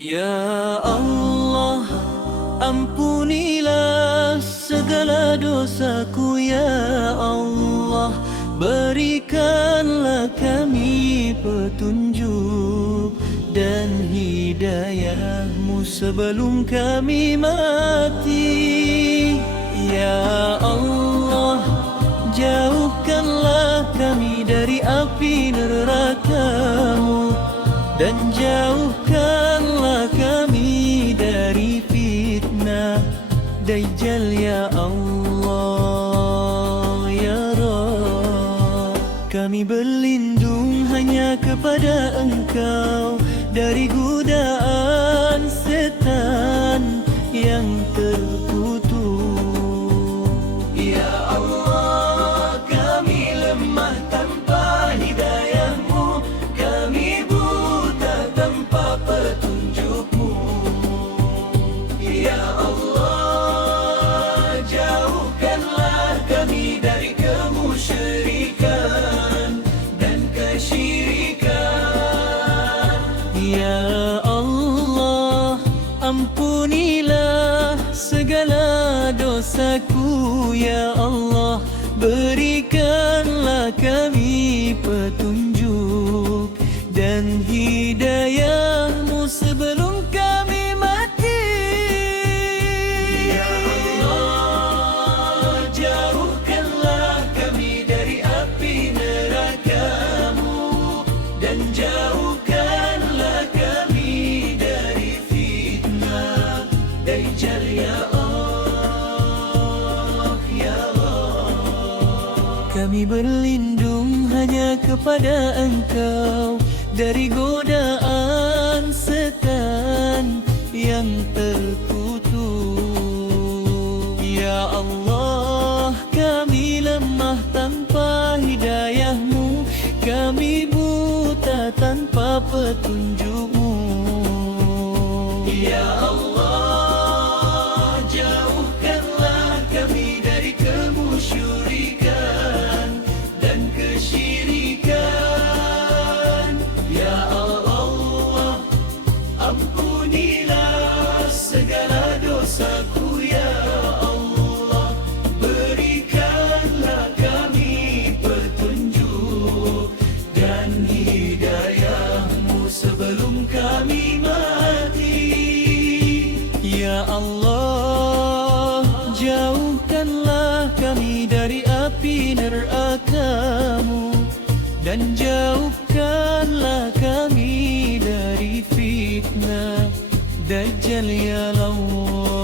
Ya Allah, ampunilah segala dosaku ya Allah. Berikanlah kami petunjuk dan hidayah-Mu sebelum kami mati. Ya Allah, jauhkanlah kami dari api neraka-Mu dan jauhkanlah kami dari fitnah Dajjal ya Allah ya Rabb. Kami berlindung hanya kepada Engkau dari godaan setan yang terkutuk. Ya Allah, kami lemah tanpa hidayah-Mu, kami tanpa petunjuk-Mu. Ya Allah, jauhkanlah kami dari kemusyrikan dan kesyirikan. Ya Allah, ampunilah segala dosaku ya Allah. Berikanlah kami petunjuk dan hidayah-Mu sebelum kami mati. Ya Allah, jauhkanlah kami dari api neraka-Mu dan jauhkanlah kami dari fitnah Dajjal ya Allah ya Allah. Kami berlindung hanya kepada Engkau dari godaan setan yang terkutuk. Ya Allah, kami lemah tanpa hidayah-Mu, kami buta tanpa petunjuk-Mu. Ya Allah, jauhkanlah kami dari kemusyrikan dan kesyirikan. Ya Allah, ampunilah segala dosaku ya Allah. Berikanlah kami petunjuk dan hidayah-Mu sebelum kami mati. Ya Allah, jauhkanlah kami dari api neraka-Mu dan jauhkanlah kami dari fitnah Dajjal ya Allah.